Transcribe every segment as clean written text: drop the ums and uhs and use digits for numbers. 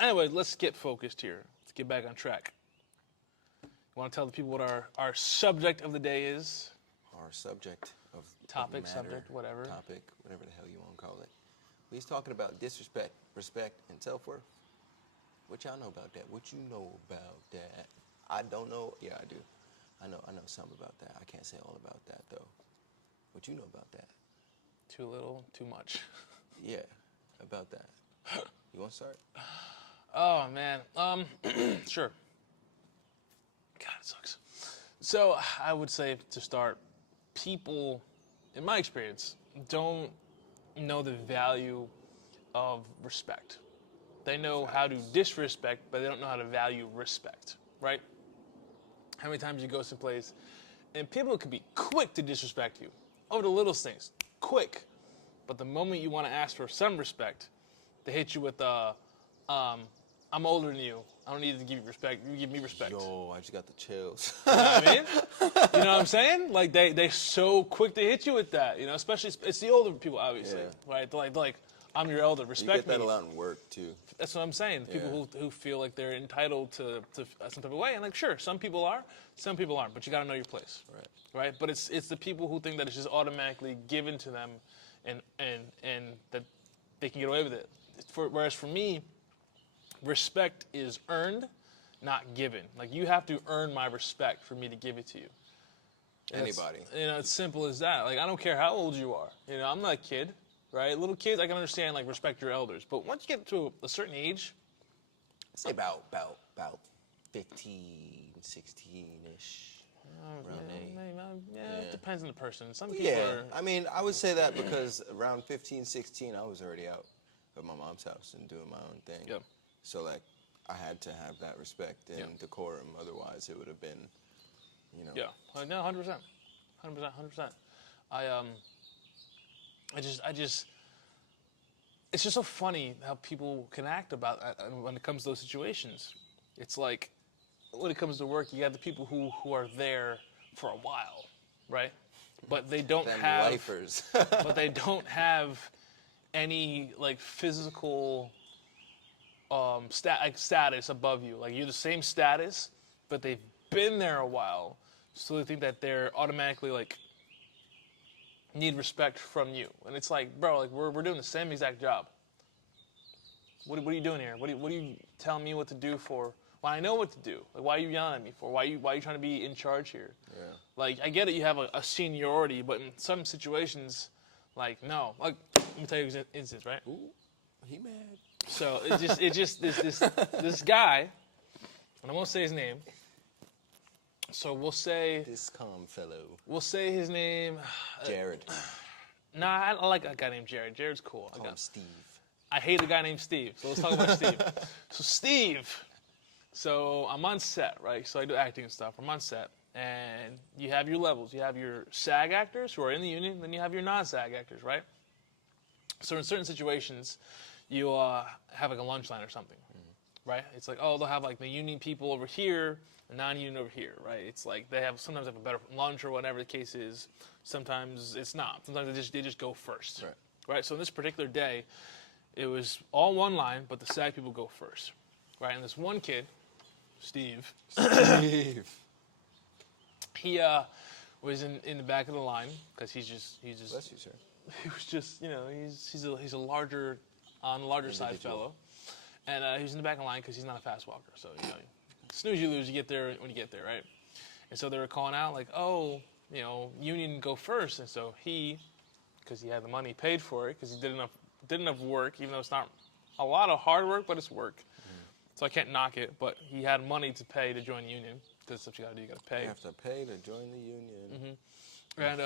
Anyway, let's get focused here. Let's get back on track. You want to tell the people what our subject of the day is? Our subject of Topic, matter, subject, whatever. Topic, whatever the hell you want to call it. He's talking about disrespect, respect, and self-worth. What y'all know about that? What you know about that? I don't know. Yeah, I do. I know something about that. I can't say all about that, though. What you know about that? Too little, too much. Yeah, about that. You want to start? Oh, man. Sure. God, it sucks. So I would say to start, people, in my experience, don't know the value of respect. They know how to disrespect, but they don't know how to value respect, right? How many times you go someplace and people can be quick to disrespect you over the littlest things, quick. But the moment you want to ask for some respect, they hit you with, I'm older than you. I don't need to give you respect. You give me respect. Yo, I just got the chills. You know what I mean? You know what I'm saying? Like they're so quick to hit you with that. You know, especially it's the older people, obviously, right? They're like, I'm your elder. Respect me. You get that a lot in work too. That's what I'm saying. People who feel like they're entitled to some type of way, and like sure, some people are, some people aren't. But you got to know your place, right? But it's the people who think that it's just automatically given to them, and that they can get away with it. Whereas for me, respect is earned, not given. Like you have to earn my respect for me to give it to you. Anybody. It's simple as that. Like I don't care how old you are. I'm not a kid, right? Little kids, I can understand like respect your elders. But once you get to a certain age, I'd say about 15, 16-ish. It depends on the person. Some people Yeah, are. I mean, I would say that because around 15, 16, I was already out of my mom's house and doing my own thing. Yep. So, like, I had to have that respect and decorum. Otherwise, it would have been, Yeah, no, 100%. 100%. I just, it's just so funny how people can act about when it comes to those situations. It's like, when it comes to work, you have the people who are there for a while, right? But they don't have lifers. but they don't have any like physical status above you. Like you're the same status, but they've been there a while, so they think that they're automatically like need respect from you. And it's like, bro, like we're doing the same exact job. What are you doing here? What are you telling me what to do for? Well, I know what to do. Like, why are you yelling at me for? Why are you trying to be in charge here? Yeah. Like, I get it. You have a seniority, but in some situations, like, no. Like, let me tell you an instance, right? Ooh, he mad. So it just this guy, and I won't say his name. So we'll say This calm fellow. We'll say his name. Jared. Nah, I like a guy named Jared. Jared's cool. Call him Steve. I hate a guy named Steve. So let's talk about Steve. So Steve. So I'm on set, right? So I do acting and stuff. I'm on set, and you have your levels. You have your SAG actors who are in the union, then you have your non-SAG actors, right? So in certain situations, you have like a lunch line or something, right? It's like, oh, they'll have like the union people over here, the non-union over here, right? It's like sometimes have a better lunch or whatever the case is. Sometimes it's not. Sometimes they just go first, right? So in this particular day, it was all one line, but the SAG people go first, right? And this one kid, Steve. He was in the back of the line because he's just. Bless you, sir. He was just, he's a larger side fellow, and he was in the back of the line because he's not a fast walker. So snooze you lose, you get there when you get there, right? And so they were calling out like, oh, union go first, and so because he had the money, paid for it because he did enough work, even though it's not a lot of hard work, but it's work. So I can't knock it, but he had money to pay to join the union. Because that's what you gotta do, you gotta pay. You have to pay to join the union. And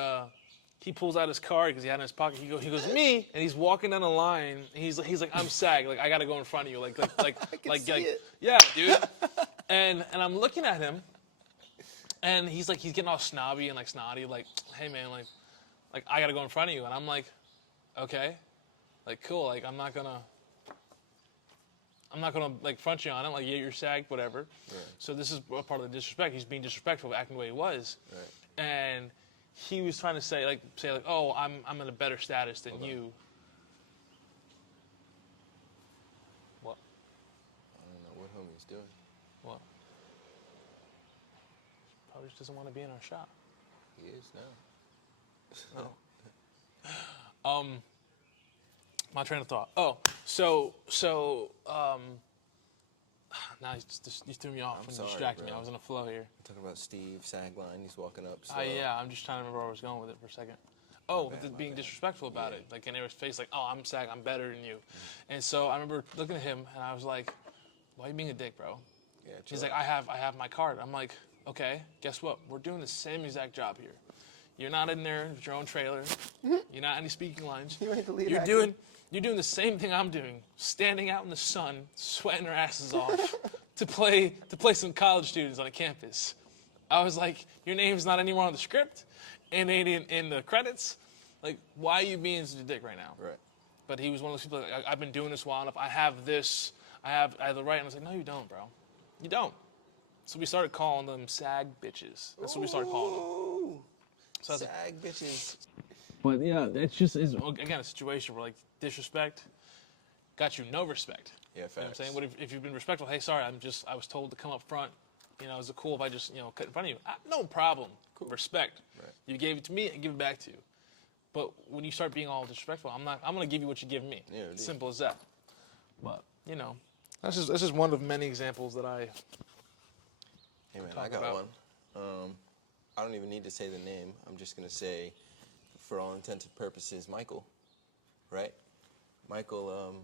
he pulls out his card because he had it in his pocket. He goes, me, and he's walking down the line. And he's like, I'm SAG, like I gotta go in front of you, like, yeah, dude. and I'm looking at him, and he's getting all snobby and like snotty, like, hey man, like I gotta go in front of you, and I'm like, okay, like cool, like I'm not gonna like front you on it, like yeah, you're SAG, whatever. Right. So this is part of the disrespect. He's being disrespectful, acting the way he was. Right. And he was trying to say like, oh, I'm in a better status than you. What? he's doing. What? Probably just doesn't want to be in our shop. He is now. No. My train of thought. Oh, so now you threw me off I'm and sorry, distracted me. bro. I was in a flow here. Talking about Steve Sagline, he's walking up. Slow. Yeah, I'm just trying to remember where I was going with it for a second. Oh, bad, my being bad. disrespectful about Yeah. it. Like in his face, like, oh, I'm Sag, I'm better than you. And so I remember looking at him and I was like, why are you being a dick, bro? Yeah, He's chill like, I have my card. I'm like, okay, guess what? We're doing the same exact job here. You're not in there with your own trailer. You're not any speaking lines. You ain't the lead You're actor. doing the same thing I'm doing, standing out in the sun, sweating our asses off to play some college students on a campus. I was like, your name's not anymore on the script, and ain't in the credits. Like, why are you being such a dick right now? Right. But he was one of those people like, I've been doing this while enough. I have this. I have the right. And I was like, no, you don't, bro. You don't. So we started calling them SAG bitches. That's what we started calling them. Ooh, So I was like, Sag bitches. but yeah, it's again a situation where like disrespect got you no respect. Yeah, You know what I'm facts. saying? What if you've been respectful? Hey, sorry, I was told to come up front. You know, is it cool if I just cut in front of you? No problem. Cool. Respect. Right. You gave it to me, I give it back to you. But when you start being all disrespectful, I'm gonna give you what you give me. Yeah, indeed. Simple as that. But that's just one of many examples that I. Hey man, talk I got about. one. I don't even need to say the name. I'm just gonna say, for all intents and purposes, Michael. Right? Michael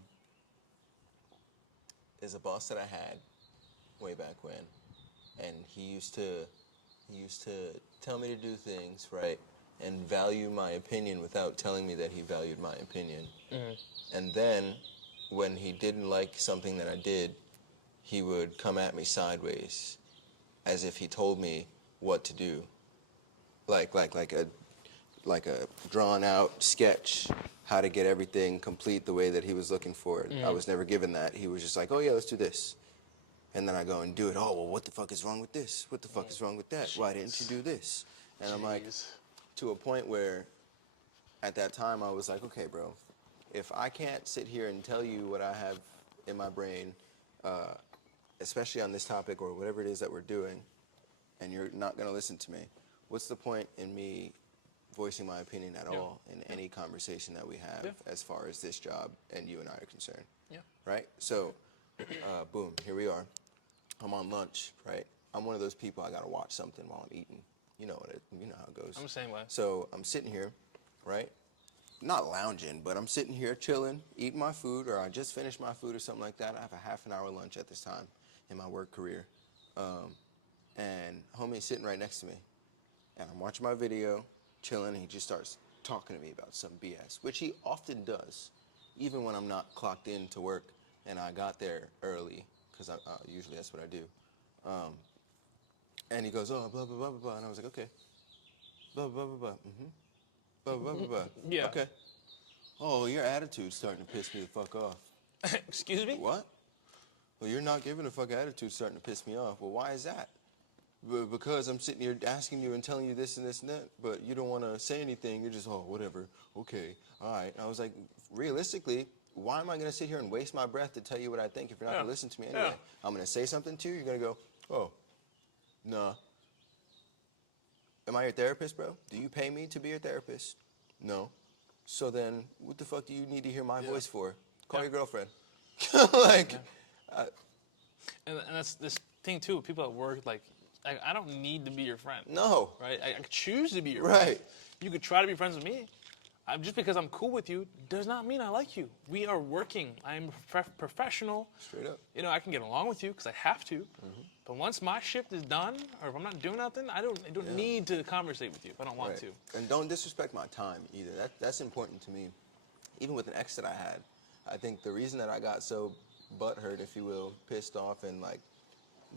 is a boss that I had way back when, and he used to tell me to do things right and value my opinion without telling me that he valued my opinion. And then when he didn't like something that I did, he would come at me sideways as if he told me what to do. Like a drawn out sketch, how to get everything complete the way that he was looking for it. I was never given that. He was just like, oh yeah, let's do this. And then I go and do it. Oh, well, what the fuck is wrong with this? What the fuck is wrong with that? Why didn't you do this? And I'm like, Jeez. to a point where at that time I was like, okay, bro, if I can't sit here and tell you what I have in my brain, especially on this topic or whatever it is that we're doing, and you're not going to listen to me, what's the point in me voicing my opinion at all in any conversation that we have as far as this job and you and I are concerned? Yeah. Right? So, boom, here we are. I'm on lunch, right? I'm one of those people, I got to watch something while I'm eating. You know how it goes. I'm the same way. So I'm sitting here, right? Not lounging, but I'm sitting here chilling, eating my food, or I just finished my food or something like that. I have a half an hour lunch at this time in my work career. And homie's sitting right next to me. And I'm watching my video, chilling, and he just starts talking to me about some BS, which he often does, even when I'm not clocked in to work and I got there early, because usually that's what I do. And he goes, oh, blah, blah, blah, blah, blah. And I was like, okay. Blah, blah, blah, blah. Mm-hmm. Blah, blah, blah, blah. Yeah. Okay. Oh, your attitude's starting to piss me the fuck off. Excuse me? What? Well, you're not giving a fuck attitude starting to piss me off. Well, why is that? Because I'm sitting here asking you and telling you this and this and that, but you don't want to say anything. You're just, oh, whatever. Okay. All right. I was like, realistically, why am I going to sit here and waste my breath to tell you what I think if you're not going to listen to me anyway? Yeah. I'm going to say something to you. You're going to go, oh, nah. Am I your therapist, bro? Do you pay me to be your therapist? No. So then, what the fuck do you need to hear my voice for? Call your girlfriend. Like, And that's this thing too. People at work, like, I don't need to be your friend. no. Right? I choose to be your friend. Right. You could try to be friends with me. Just because I'm cool with you does not mean I like you. We are working. I am a professional. Straight up. You know, I can get along with you because I have to. But once my shift is done, or if I'm not doing nothing, I don't need to conversate with you if I don't want Right. to. And don't disrespect my time either. That's important to me. Even with an ex that I had, I think the reason that I got so butthurt, if you will, pissed off and like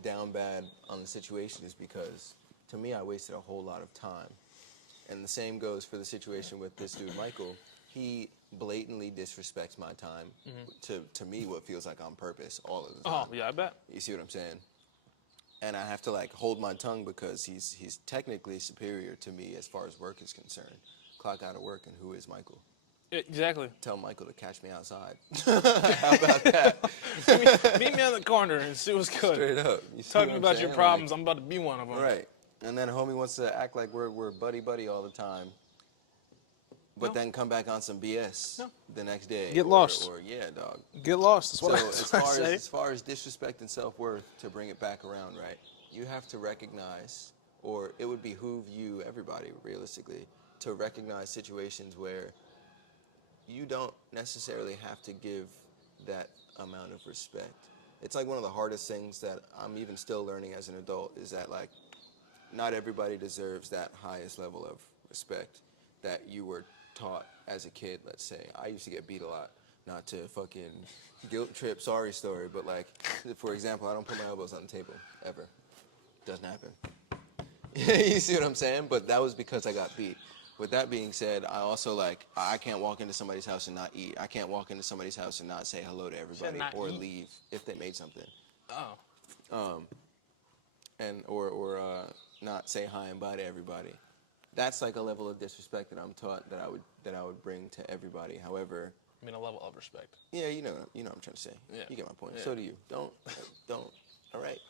down bad on the situation is because to me I wasted a whole lot of time. And the same goes for the situation with this dude, Michael. He blatantly disrespects my time to me what feels like on purpose all of the time. Oh, yeah, I bet. You see what I'm saying? And I have to like hold my tongue because he's technically superior to me as far as work is concerned. Clock out of work, and who is Michael? Exactly. Tell Michael to catch me outside. How about that? Meet me on the corner and see what's good. Straight up. You see Talk what to me I'm about your saying? problems. I'm about to be one of them. Right. And then homie wants to act like we're buddy all the time, but No. then come back on some BS No. the next day. Get lost. Or yeah, dog. Get lost. That's So what I, as that's what I far as say. as far as disrespect and self-worth, to bring it back around, right? You have to recognize, or it would behoove you, everybody, realistically, to recognize situations where you don't necessarily have to give that amount of respect. It's like one of the hardest things that I'm even still learning as an adult is that, like, not everybody deserves that highest level of respect that you were taught as a kid, let's say. I used to get beat a lot. Not to fucking guilt trip, sorry story, but like, for example, I don't put my elbows on the table, ever. Doesn't happen. You see what I'm saying? But that was because I got beat. With that being said, I also, like, I can't walk into somebody's house and not eat. I can't walk into somebody's house and not say hello to everybody not or eat? leave if they made something. Oh. And or not say hi and bye to everybody. That's like a level of disrespect that I'm taught that I would bring to everybody. However, I mean, a level of respect. yeah, you know what I'm trying to say. Yeah. You get my point. Yeah. So do you. Don't. All right.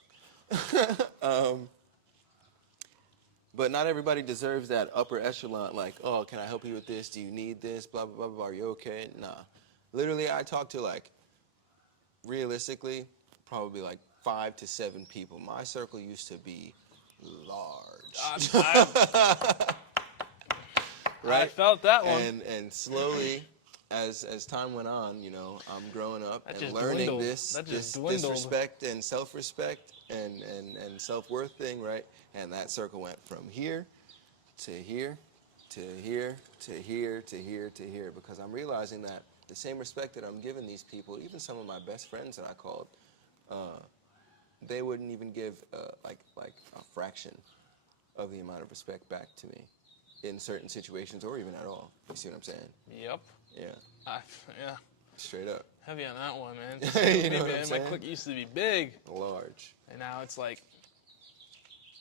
But not everybody deserves that upper echelon. Like, oh, can I help you with this? Do you need this? Blah blah blah blah. Are you okay? Nah. Literally, I talk to, like, realistically, probably like 5 to 7 people. My circle used to be large. I felt that one. And slowly, as time went on, you know, I'm growing up That and just learning dwindled. this That just this dwindled. disrespect and self-respect and self-worth thing, right? And that circle went from here to here to here to here to here to here, because I'm realizing that the same respect that I'm giving these people, even some of my best friends that I called, they wouldn't even give like a fraction of the amount of respect back to me in certain situations, or even at all. You see what I'm saying? Yep. Yeah, Yeah. straight up. Heavy on that one, man. You know what I'm My saying? clique used to be big, Large. and now it's like,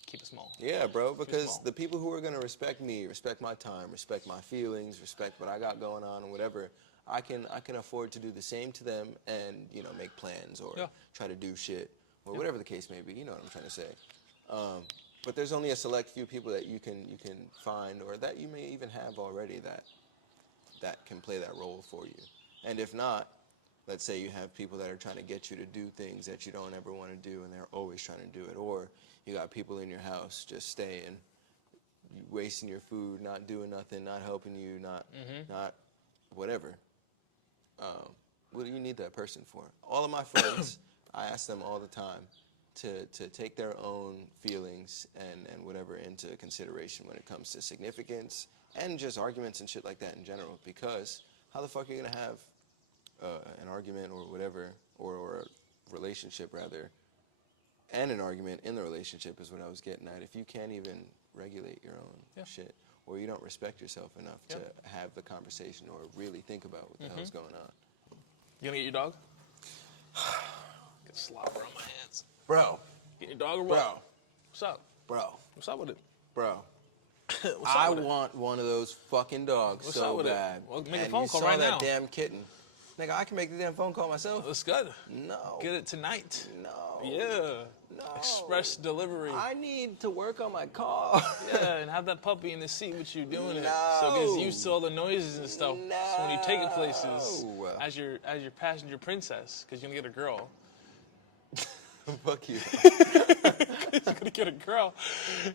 keep it small. Yeah, bro, because small. the people who are going to respect me, respect my time, respect my feelings, respect what I got going on and whatever, I can afford to do the same to them and, you know, make plans or Yeah. try to do shit or whatever the case may be. You know what I'm trying to say. But there's only a select few people that you can find, or that you may even have already, that can play that role for you. And if not, let's say you have people that are trying to get you to do things that you don't ever want to do, and they're always trying to do it. Or you got people in your house just staying, wasting your food, not doing nothing, not helping you, not whatever. What do you need that person for? All of my friends, I ask them all the time to take their own feelings and whatever into consideration when it comes to significance and just arguments and shit like that in general. Because how the fuck are you gonna have an argument or whatever, or a relationship rather, and an argument in the relationship is what I was getting at, if you can't even regulate your own shit, or you don't respect yourself enough to have the conversation or really think about what the hell's going on. You gonna get your dog? Get slobber on my hands. Bro, Get your dog or what? What's up? bro, What's up with it? bro. What's I up with it? want one of those fucking dogs What's so up with it? bad. Well, make a and phone you call saw right that now. damn kitten. Nigga, I can make the damn phone call myself. That's good. No. Get it tonight. No. Yeah. No. Express delivery. I need to work on my car. Yeah, and have that puppy in the seat with you doing it, No. so it gets used to all the noises and stuff. So when you take it places, No. as your passenger princess, because you're gonna get a girl. Fuck you. He's gonna get a girl.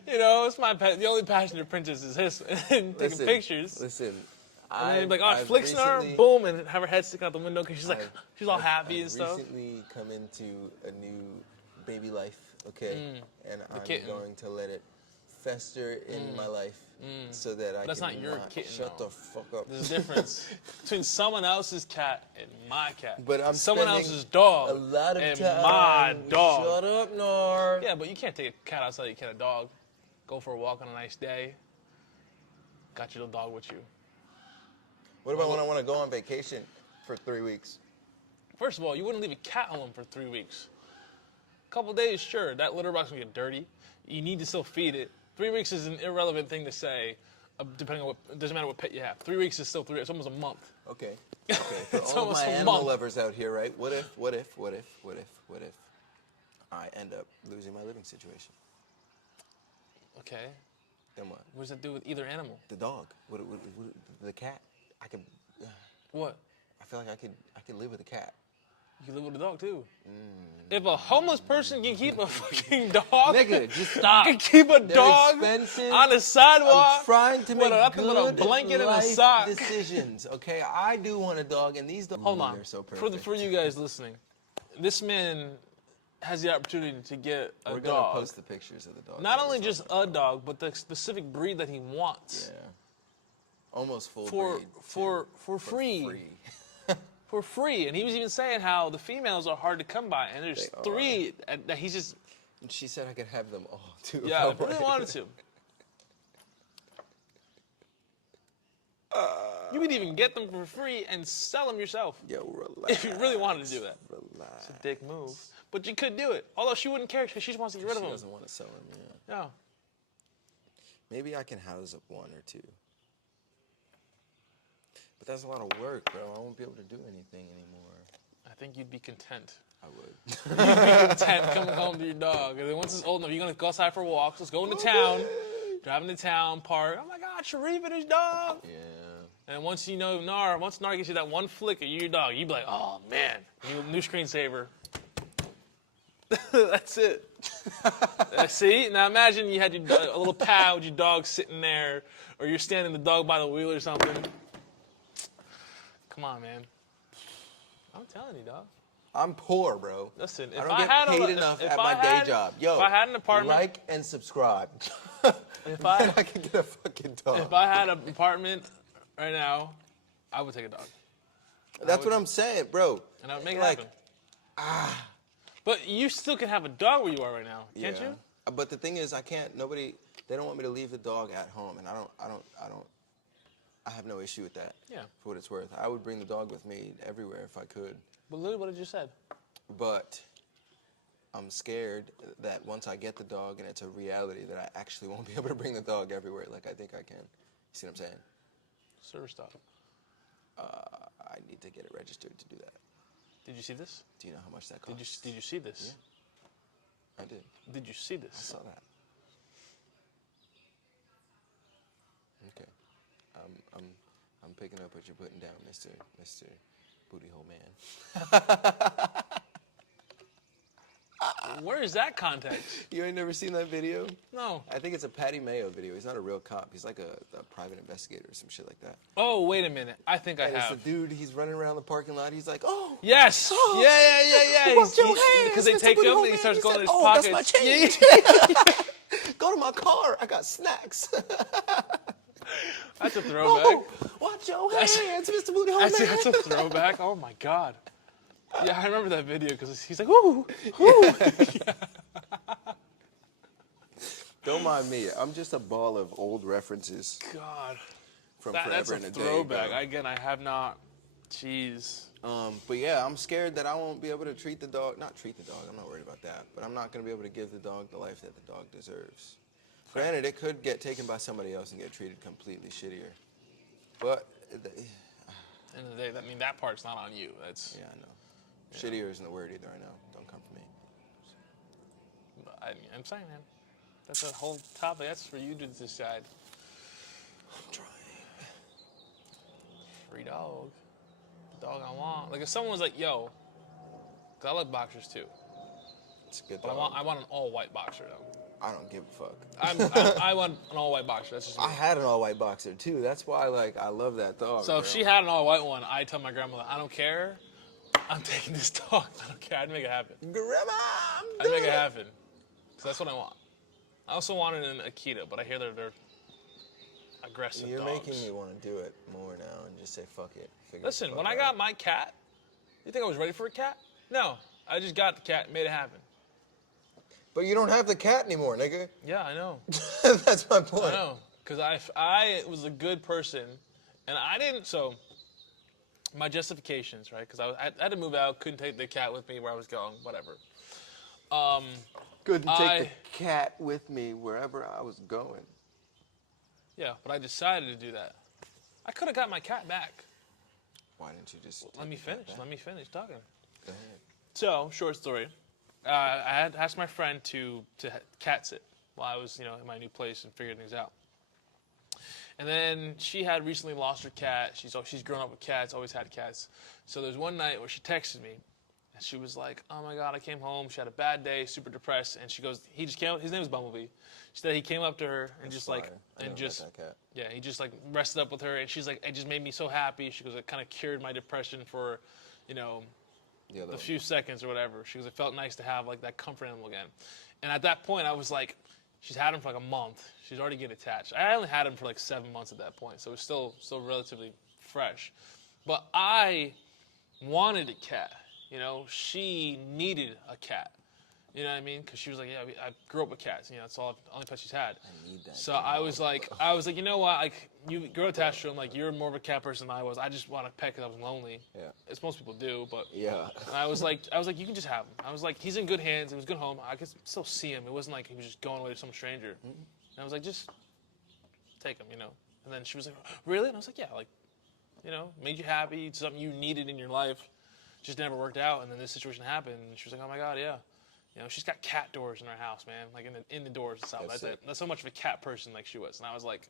You know, it's the only passenger princess is his. And taking pictures. Listen. And then like, oh, I've flicks on her, recently- boom, and have her head stick out the window because she's like, she's all happy I've and stuff. recently come into a new baby life, okay? And I'm kitten. going to let it fester in my life so that I That's can not your kitten, shut though. the fuck up. There's a difference between someone else's cat and my cat. But I'm someone spending else's dog a lot of and time. my dog. Shut up, Nor. Yeah, but you can't take a cat outside. You can't a dog. Go for a walk on a nice day. Got your little dog with you. What about when I want to go on vacation for 3 weeks? First of all, you wouldn't leave a cat home for 3 weeks. A couple days, sure. That litter box will get dirty. You need to still feed it. 3 weeks is an irrelevant thing to say depending on what, it doesn't matter what pet you have. 3 weeks is still 3. It's almost a month. Okay. Okay. For It's all of almost my a animal month. lovers out here, right? What if I end up losing my living situation? Okay. Then what? What does that do with either animal? The dog. The cat. I could. What? I feel like I could live with a cat. You can live with a dog too. If a homeless person can keep a fucking dog, Nigga, just stop. can keep a They're dog expensive. on the sidewalk. I'm trying to with make nothing but a good blanket and a life sock. decisions. Okay, I do want a dog, and these dogs. Hold on. They're so For perfect. for you guys listening, this man has the opportunity to get a We're gonna dog. post the pictures of the dog. Not only just a dog, but the specific breed that he wants. Yeah. Almost full For breed. for free. For free. And he was even saying how the females are hard to come by, and there's They are. 3 that he's just And she said I could have them all too. yeah, if I really wanted to. You could even get them for free and sell them yourself Yo, relax. if you really wanted to do that. Relax. It's a dick move. But you could do it. Although she wouldn't care because she just wants to get rid of She them. doesn't want to sell them. Yeah. Yeah. Maybe I can house up 1 or 2. But that's a lot of work, bro. I won't be able to do anything anymore. I think you'd be content. I would. You'd be content coming home to your dog. And then once it's old enough, you're going to go outside for walks. Let's go into town. Drive into town, park. Oh my God, Sharif and his dog. Yeah. And once you know once Nar gets you that one flick of you, your dog, you'd be like, oh man, new screensaver. That's it. See? Now imagine you had a little pad with your dog sitting there, or you're standing the dog by the wheel or something. Come on, man. I'm telling you, dog. I'm poor, bro. Listen, I if don't I get had paid a, enough if at I my day had- job. Yo, if I had an apartment, like and subscribe. if Then I I can get a fucking dog. if I had an apartment right now, I would take a dog, That's what I'm saying, bro. and I would make it Like, happen. But you still can have a dog where you are right now, can't yeah. you? But the thing is, I can't. They don't want me to leave the dog at home, and I have no issue with that. Yeah. For what it's worth, I would bring the dog with me everywhere if I could. But literally what I just said. But I'm scared that once I get the dog and it's a reality that I actually won't be able to bring the dog everywhere like I think I can. You see what I'm saying? Service dog. I need to get it registered to do that. Did you see this? Do you know how much that costs? Did you see this? I did. Did you see I this? saw that. Okay. I'm picking up what you're putting down, Mr. Booty Hole Man. Where is that context? You ain't never seen that video? No. I think it's a Patty Mayo video. He's not a real cop. He's like a private investigator or some shit like that. Oh, wait a minute. I think I And it's have. the dude, he's running around the parking lot. He's like, oh. Yes. Oh. Yeah. Watch your hands, Because they Mr. take Booty him Hole and he Man. starts He going said, in his oh, pockets. that's my change. Go to my car. I got snacks. That's a throwback. Oh, watch your hands, Mr. Booty Hole Man. That's a throwback. Oh my God. Yeah, I remember that video because he's like, ooh, ooh. Don't mind me. I'm just a ball of old references God. from That's forever a and a day throwback. ago. Again, I have not. Jeez. But yeah, I'm scared that I won't be able to treat the dog. Not treat the dog. I'm not worried about that. But I'm not going to be able to give the dog the life that the dog deserves. Granted, it could get taken by somebody else and get treated completely shittier. But End of the day, that part's not on you. That's. yeah, I know. Shittier isn't the word either. I know. Don't come for me. I'm saying, man. That's a whole topic. That's for you to decide. I'm trying. Free dog. The dog I want. Like if someone was like, yo, 'cause I like boxers too. It's a good But dog. I want an all-white boxer though. I don't give a fuck. I want an all-white boxer. That's just me. I had an all-white boxer too. That's why, I love that dog. So if bro. she had an all-white one, I'd tell my grandmother, I don't care. I'm taking this dog. I don't care. I'd make it happen. Grandma, I'd make it happen. So that's what I want. I also wanted an Akita, but I hear they're aggressive You're dogs. making me want to do it more now and just say fuck it. Figure Listen, the when fuck I out. got my cat, you think I was ready for a cat? No. I just got the cat and made it happen. But you don't have the cat anymore, nigga. Yeah, I know. That's my point. I know. Because I was a good person, and I didn't, so my justifications, right? Because I had to move out, couldn't take the cat with me where I was going, whatever. Couldn't take I- the cat with me wherever I was going. Yeah, but I decided to do that. I could have got my cat back. Why didn't you just Let me take the cat finish. back? Let me finish talking. Go ahead. So, short story. I had asked my friend to cat sit while I was, in my new place and figuring things out. And then she had recently lost her cat. She's grown up with cats, always had cats. So there's one night where she texted me, and she was like, "Oh my God, I came home. She had a bad day, super depressed." And she goes, he just came up. His name was Bumblebee. She said he came up to her and That's just fire. like, I and never just met that cat. yeah, he just like rested up with her, and she's like, "It just made me so happy." She goes, "It kind of cured my depression for, The other a one. few seconds or whatever." She goes, "It felt nice to have like that comfort animal again." And at that point, I was like, she's had him for like a month. She's already getting attached. I only had him for like 7 months at that point, so it was still relatively fresh. But I wanted a cat. She needed a cat. You know what I mean? Because she was like, "Yeah, I grew up with cats. That's all only pet she's had." I need that. So I was like, you know what? Like, you grow attached to him. Like, you're more of a cat person than I was. I just want a pet because I was lonely. Yeah. As most people do, but Yeah. and I was like, you can just have him. I was like, he's in good hands. It was a good home. I could still see him. It wasn't like he was just going away to some stranger. And I was like, just take him. And then she was like, "Really?" And I was like, "Yeah, like, made you happy. It's something you needed in your life. Just never worked out. And then this situation happened." And she was like, "Oh my God, yeah." She's got cat doors in her house, man. Like in the doors and stuff. That's That's it. That's so much of a cat person like she was. And I was like,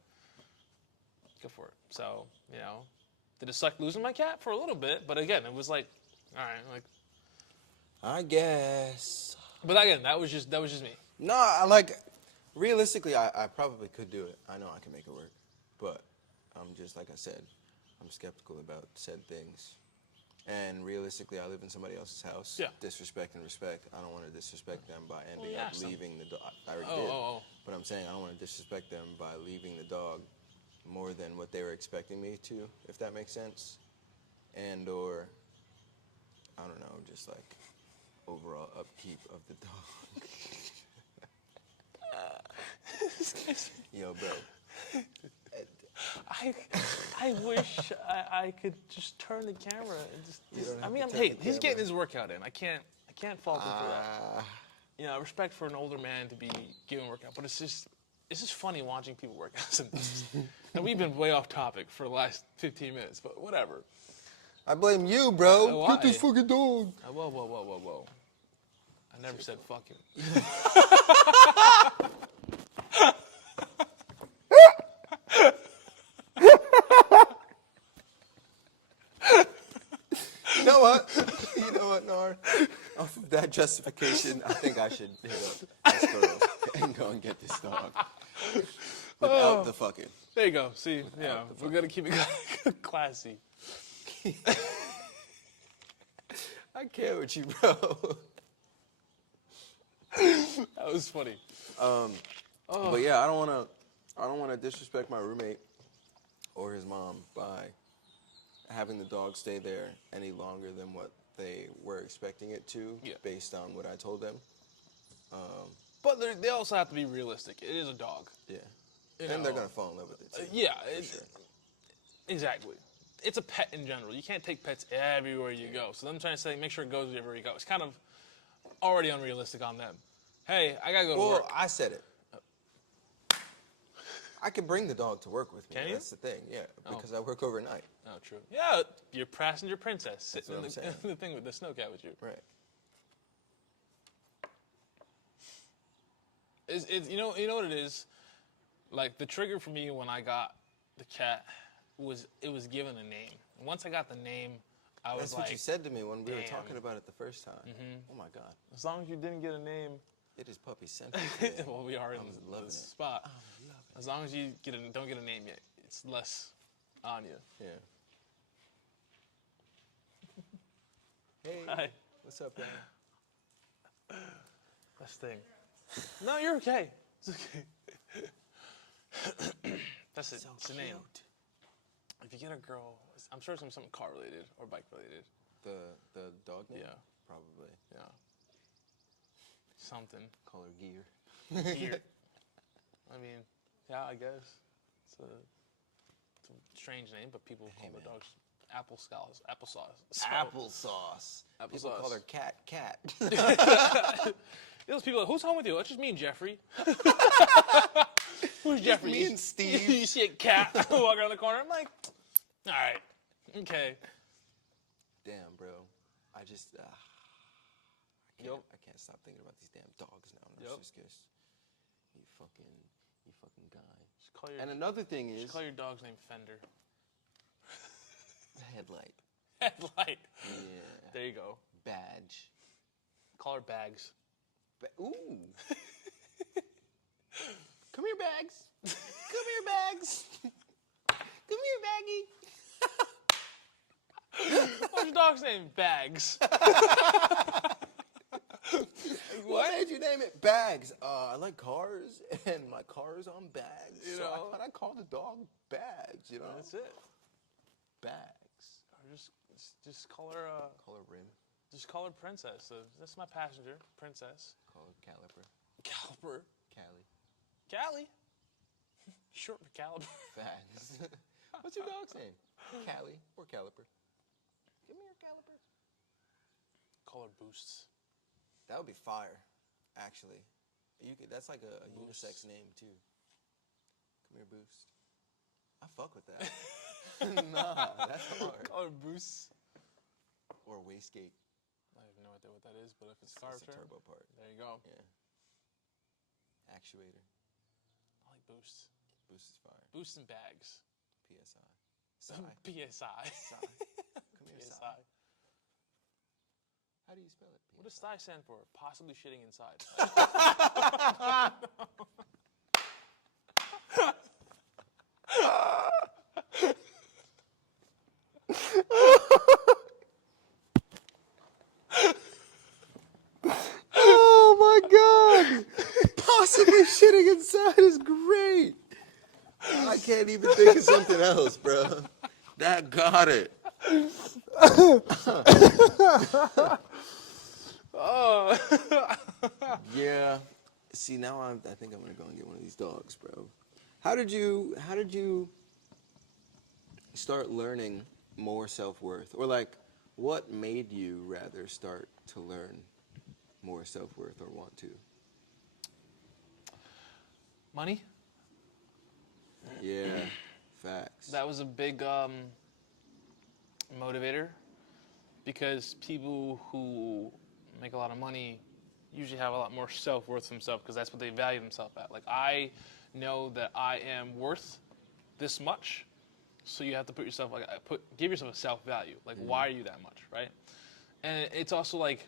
go for it. So, did it suck losing my cat for a little bit? But again, it was like, all right, like. I guess. But again, that was just me. No, realistically, I probably could do it. I know I can make it work. But I'm just, like I said, I'm skeptical about said things. And realistically, I live in somebody else's house. Yeah. Disrespect and respect. I don't want to disrespect them by ending you up asked them. leaving the dog. I already Oh, did. oh. But I'm saying I don't want to disrespect them by leaving the dog more than what they were expecting me to, if that makes sense. And or, I don't know, just like overall upkeep of the dog. Yo, bro. I wish I could just turn the camera and just. You don't I have mean, to turn hey, the he's getting camera. his workout in. I can't fault him for that. Respect for an older man to be giving a workout, but it's just funny watching people work out sometimes. And we've been way off topic for the last 15 minutes, but whatever. I blame you, bro. Why? Get this fucking dog. Whoa. I never said fuck him. You know what, Nar? Off of that justification, I think I should hit up Escrow and go and get this dog. Without the fucking. There you go. See, yeah, we're gonna keep it classy. I care with you, bro. That was funny. But yeah, I don't wanna disrespect my roommate or his mom by having the dog stay there any longer than what they were expecting it to, Yeah. based on what I told them. But they also have to be realistic. It is a dog. Yeah. You And they're know, gonna fall in love with it too. Yeah, sure. exactly. It's a pet in general. You can't take pets everywhere you go. So I'm trying to say, make sure it goes everywhere you go. It's kind of already unrealistic on them. Hey, I gotta go to Well, work. I said it. I could bring the dog to work with me. Can you? That's the thing, yeah, because I work overnight. Oh, true. Yeah, your passenger princess sitting what in I'm saying. the thing with the snow cat with you. Right. You know what it is? Like, the trigger for me when I got the cat was given a name. And once I got the name, I was That's like, what you said to me when we were damn. talking about it the first time. Oh my God. as long as you didn't get a name, It is puppy central. today. well, we are in I'm the loving it. spot. As long as you don't get a name yet, it's less on you. Yeah. Hey. Hi. What's up, man? Best thing. No, you're okay. It's okay. That's it. So It's the name. cute. If you get a girl, I'm sure it's something car related or bike related. The dog name? Yeah. Probably. Yeah. Something. Call her Gear. Gear. I mean, yeah, I guess. It's a strange name, but people call their man. dogs applesauce. So, Applesauce. People Applesauce. call her Cat. those people are like, who's home with you? It's just me and Jeffrey. Who's Jeffrey? me and Steve. You see a cat walk around the corner. I'm like, all right, okay. Damn, bro. I just, I can't stop thinking about these damn dogs now. Narcissus. You fucking guy. Just call your, And another thing is, just call your dog's name Fender. headlight. Headlight. Yeah. There you go. Badge. Call her Bags. Ooh. Come here, Bags. Come here, Bags. Come here, Baggy. What's your dog's name? Bags. Why did you name it Bags? I like cars, and my car is on bags. You so know? I thought I called the dog Bags, you know? That's it. Bags. Or just call her. Call her Rim. Just call her Princess. That's my passenger, Princess. Call her Caliper. Caliper. Callie. Callie. Short for Caliper. Facts. What's your dog's name? Callie or Caliper? Give me your Caliper. Call her Boosts. That would be fire, actually. That's like a Boost. unisex name too. Come here, Boost. I fuck with that. Nah, that's hard. Call her Boosts. Or Wastegate. I have no idea what that is, but if it's It's car a term, turbo part. there you go. Yeah. Actuator. I like Boosts. Boost is fire. Boosts and Bags. PSI. Psy. PSI. Psy. Come here, Psy. PSI. How do you spell it? What does STI stand for? Possibly shitting inside. Oh my god! Possibly shitting inside is great. I can't even think of something else, bro. That got it. Oh. Yeah. See, now I think I'm gonna go and get one of these dogs, bro. How did you start learning more self-worth, or like, what made you rather start to learn more self-worth or want to? Money? Yeah, facts. That was a big motivator, because people who make a lot of money usually have a lot more self-worth for themselves, because that's what they value themselves at. Like, I know that I am worth this much, so you have to put yourself, give yourself a self-value. Like, why are you that much, right? And it's also like,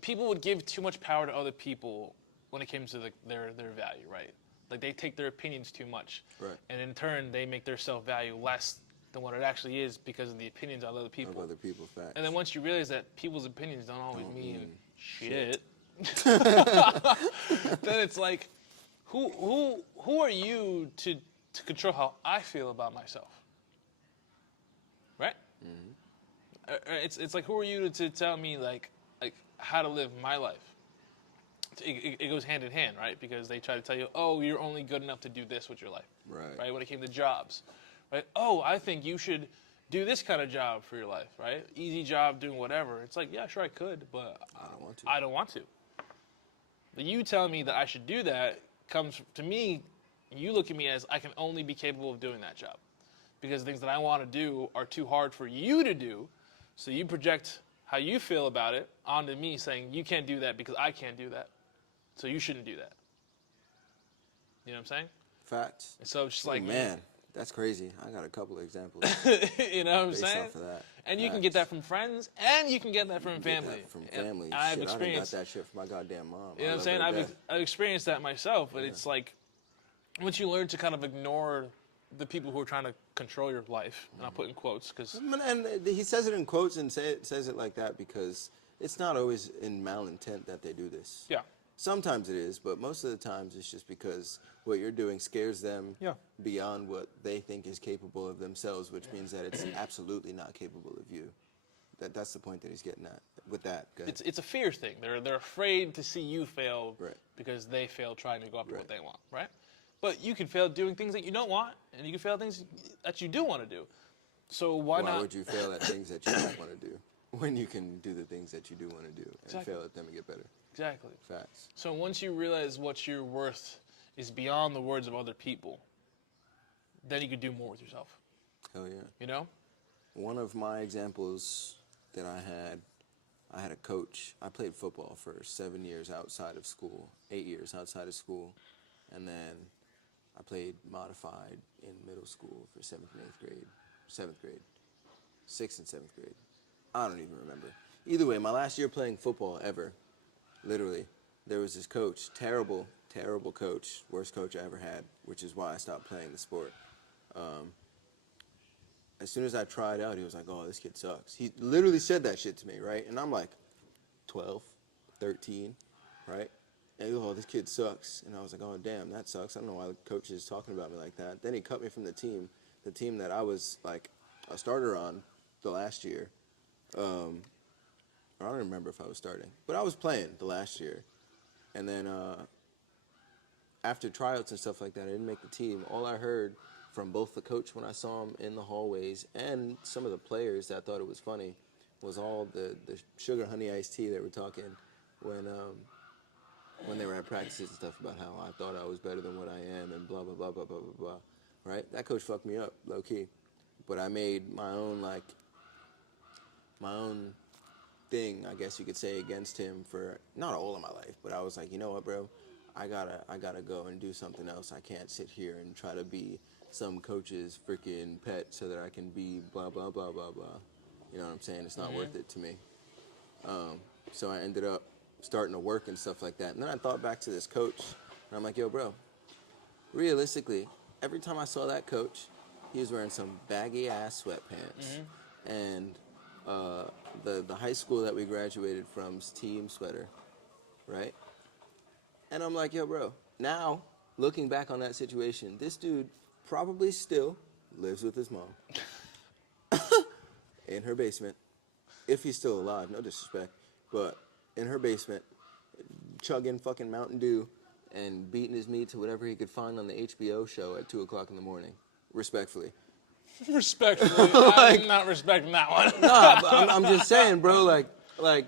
people would give too much power to other people when it came to their value, right? Like, they take their opinions too much, Right. and in turn, they make their self-value less than what it actually is because of the opinions of other people. Of other people, facts. And then once you realize that people's opinions don't always mean shit, then it's like, who are you to control how I feel about myself, right? It's like, who are you to tell me like how to live my life? It goes hand in hand, right? Because they try to tell you, oh, you're only good enough to do this with your life, Right. When it came to jobs, right? Oh, I think you should do this kind of job for your life, right? Easy job, doing whatever. It's like, yeah, sure, I could, but I don't want to. I don't want to. But you telling me that I should do that comes to me, you look at me as I can only be capable of doing that job. Because the things that I want to do are too hard for you to do, so you project how you feel about it onto me, saying you can't do that because I can't do that. So you shouldn't do that. You know what I'm saying? Facts. And so it's just Oh, like, man, that's crazy. I got a couple of examples you know what I'm based saying? off of that. And you can get that from friends, and you can get that from family. From And family. I've Shit, I done got experienced, that shit from my goddamn mom. you know what I'm saying? I've experienced that myself, but it's like, once you learn to kind of ignore the people who are trying to control your life, and I'll put in quotes, because And he says it in quotes and says it like that because it's not always in malintent that they do this. yeah, Sometimes it is, but most of the times it's just because what you're doing scares them Yeah. beyond what they think is capable of themselves, which means that it's absolutely not capable of you. That's the point that he's getting at with that. Go ahead. it's a fear thing. They're afraid to see you fail Right. because they fail trying to go after what Right. they want, right? But you can fail doing things that you don't want, and you can fail things that you do want to do. So why Why not? would you fail at things that you don't want to do when you can do the things that you do want to do and Exactly. fail at them and get better? Exactly. Facts. So once you realize what you're worth is beyond the words of other people, then you could do more with yourself. Hell yeah. You know? One of my examples that I had a coach. I played football for 7 years outside of school, 8 years outside of school, and then I played modified in middle school for 7th and 8th grade, 7th grade, 6th and 7th grade. I don't even remember. Either way, my last year playing football ever, literally, there was this coach, terrible, terrible coach, worst coach I ever had, which is why I stopped playing the sport. As soon as I tried out, he was like, oh, this kid sucks. He literally said that shit to me, right? And I'm like 12, 13, right? And he goes, oh, this kid sucks. And I was like, oh, damn, that sucks. I don't know why the coach is talking about me like that. Then he cut me from the team that I was like a starter on the last year. I don't remember if I was starting, but I was playing the last year. And then after tryouts and stuff like that, I didn't make the team. All I heard from both the coach when I saw him in the hallways and some of the players that thought it was funny was all the sugar honey iced tea they were talking when they were at practices and stuff about how I thought I was better than what I am and blah, blah, blah, blah, blah, blah, blah, right? That coach fucked me up, low key. But I made my own thing, I guess you could say, against him for not all of my life, but I was like, you know what, bro? I gotta go and do something else. I can't sit here and try to be some coach's freaking pet so that I can be blah, blah, blah, blah, blah. You know what I'm saying? It's not worth it to me. So I ended up starting to work and stuff like that. And then I thought back to this coach, and I'm like, yo, bro, realistically, every time I saw that coach, he was wearing some baggy-ass sweatpants. And the high school that we graduated from's team sweater, right? And I'm like, yo, bro, now, looking back on that situation, this dude probably still lives with his mom in her basement, if he's still alive, no disrespect, but in her basement, chugging fucking Mountain Dew and beating his meat to whatever he could find on the HBO show at 2 o'clock in the morning, respectfully. Respectfully, I'm not respecting that one. Nah, but I'm just saying, bro, like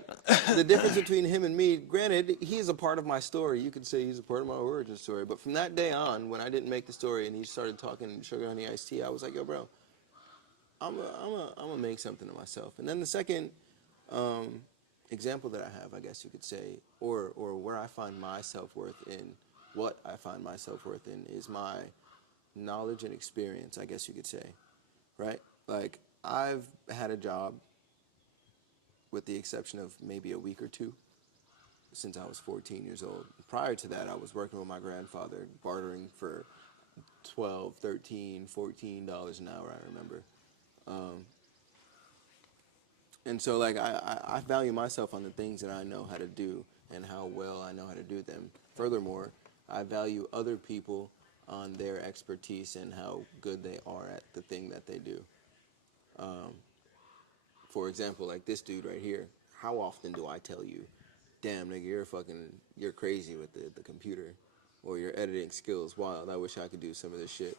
the difference between him and me, granted, he's a part of my story. You could say he's a part of my origin story. But from that day on, when I didn't make the story and he started talking sugar honey iced tea, I was like, yo, bro, I'm gonna make something of myself. And then the second example that I have, I guess you could say, or where I find my self-worth in, what I find my self-worth in is my knowledge and experience, I guess you could say, right? Like, I've had a job, with the exception of maybe a week or two, since I was 14 years old. Prior to that, I was working with my grandfather, bartering for $12, $13, $14 an hour, I remember. And so, like, I value myself on the things that I know how to do and how well I know how to do them. Furthermore, I value other people on their expertise and how good they are at the thing that they do. For example, like this dude right here, how often do I tell you, damn, nigga, you're crazy with the computer, or your editing skills wild, I wish I could do some of this shit.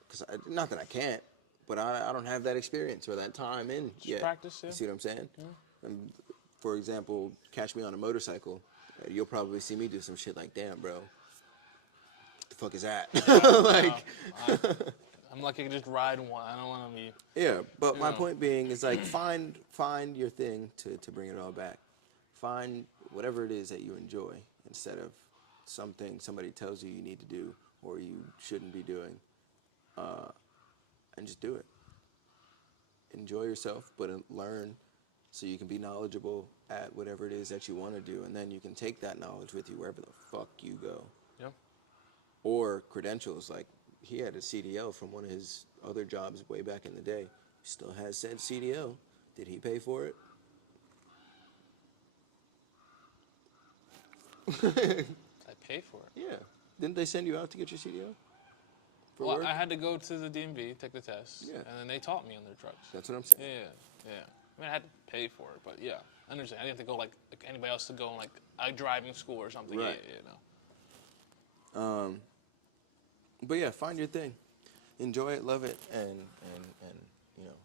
Because, not that I can't, but I don't have that experience or that time in yet. Practice, yeah. You see what I'm saying? And for example, catch me on a motorcycle, you'll probably see me do some shit like, damn, bro, what the fuck is that? I'm lucky I can just ride one. I don't want to be. Yeah, but my point being is, like, find your thing to bring it all back. Find whatever it is that you enjoy instead of something somebody tells you you need to do or you shouldn't be doing, and just do it. Enjoy yourself, but learn so you can be knowledgeable at whatever it is that you want to do, and then you can take that knowledge with you wherever the fuck you go. Yeah. Or credentials, like, he had a CDL from one of his other jobs way back in the day. Still has said CDL. Did he pay for it? I pay for it. Yeah. Didn't they send you out to get your CDL? For Well, work? I had to go to the DMV, take the test, Yeah. and then they taught me on their trucks. That's what I'm saying. Yeah. I mean, I had to pay for it, but yeah, I understand. I didn't have to go like anybody else to go in like a driving school or something. Right. Yeah, no. But yeah, find your thing. Enjoy it, love it, and you know.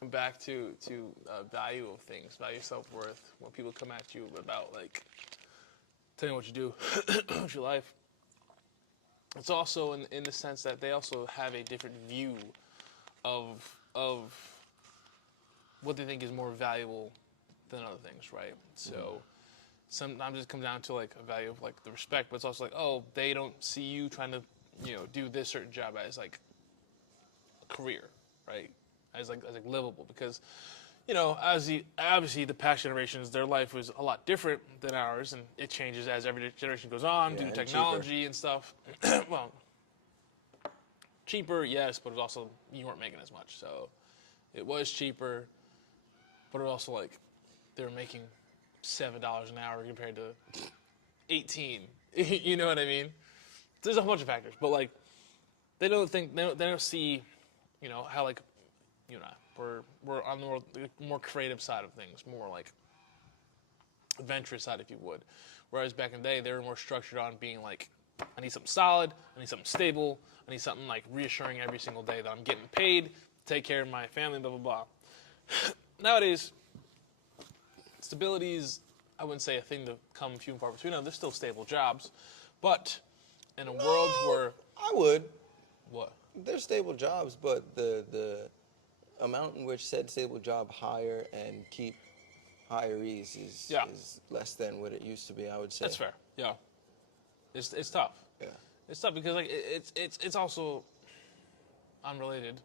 Come back to value of things, value self-worth. When people come at you about like telling you what you do with your life. It's also in the sense that they also have a different view of what they think is more valuable than other things, right? So sometimes it comes down to like a value of like the respect, but it's also like, oh, they don't see you trying to, do this certain job as like a career, right? As like livable, because obviously the past generations, their life was a lot different than ours, and it changes as every generation goes on due to and technology and stuff. Well, cheaper, yes, but it was also, you weren't making as much, so it was cheaper, but it was also like they were making $7 an hour compared to 18. You know what I mean? There's a whole bunch of factors, but like they don't see, how like you and I, we're on the more creative side of things, more like adventurous side, if you would. Whereas back in the day, they were more structured on being like, I need something solid, I need something stable, I need something like reassuring every single day that I'm getting paid to take care of my family, blah, blah, blah. Nowadays, stability is, I wouldn't say a thing to come few and far between. There's still stable jobs, but in a world where... I would. What? There's stable jobs, but the amount in which said stable job hire and keep hirees is less than what it used to be, I would say. That's fair. Yeah. It's tough. Yeah. It's tough because like it's also unrelated.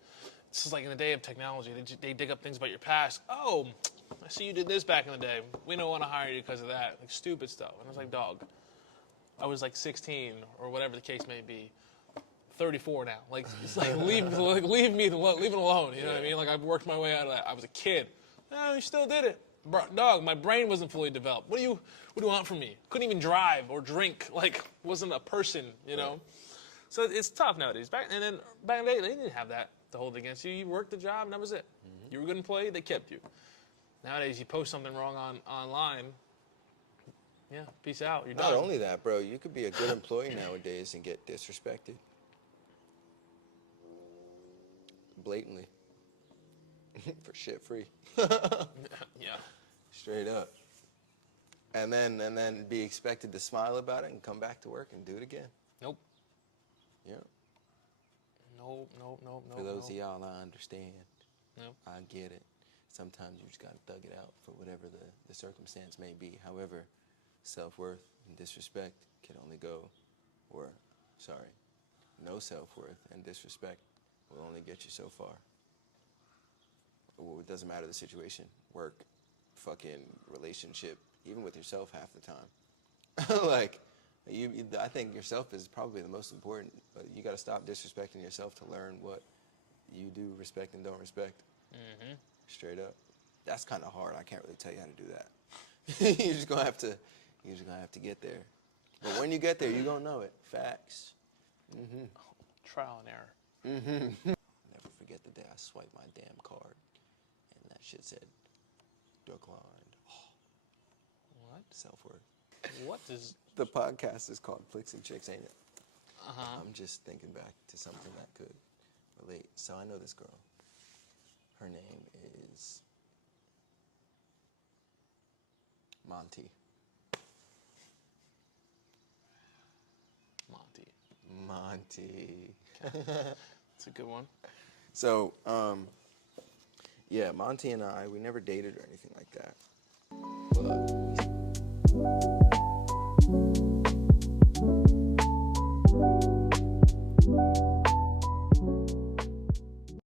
It's just like in the day of technology, they dig up things about your past. Oh, I see you did this back in the day. We don't want to hire you because of that. Like stupid stuff. And I was like, dog, I was like 16 or whatever the case may be. 34 now. Like it's like leave it alone. You know what I mean? Like I've worked my way out of that. I was a kid. No, you still did it. Dog, my brain wasn't fully developed. What do you want from me? Couldn't even drive or drink. Like wasn't a person, you know. So it's tough nowadays. Back in the day, they didn't have that to hold against you. You worked the job and that was it. You were a good employee, they kept you. Nowadays, you post something wrong online. Yeah, peace out. You're done. Not only that, bro, you could be a good employee nowadays and get disrespected. Blatantly. For shit free. Yeah. Straight up. And then be expected to smile about it and come back to work and do it again. Nope. Yeah. Nope. For those of y'all, I understand. Nope. I get it. Sometimes you just gotta thug it out for whatever the circumstance may be. However, self-worth and disrespect can only go, no self-worth and disrespect will only get you so far. Well, it doesn't matter the situation, work, fucking relationship, even with yourself half the time. Like, I think yourself is probably the most important, but you gotta stop disrespecting yourself to learn what you do respect and don't respect. Mm-hmm. Straight up. That's kind of hard. I can't really tell you how to do that. You're just gonna have to get there. But when you get there, you're gonna know it. Facts. Mm-hmm. Trial and error. Mm-hmm. Never forget the day I swiped my damn card and that shit said declined. What? Self-worth. What is... The podcast is called Flicks and Chicks, ain't it? Uh-huh. I'm just thinking back to something that could relate. So I know this girl. Her name is Monty. Monty. It's a good one. So, yeah, Monty and I, we never dated or anything like that. But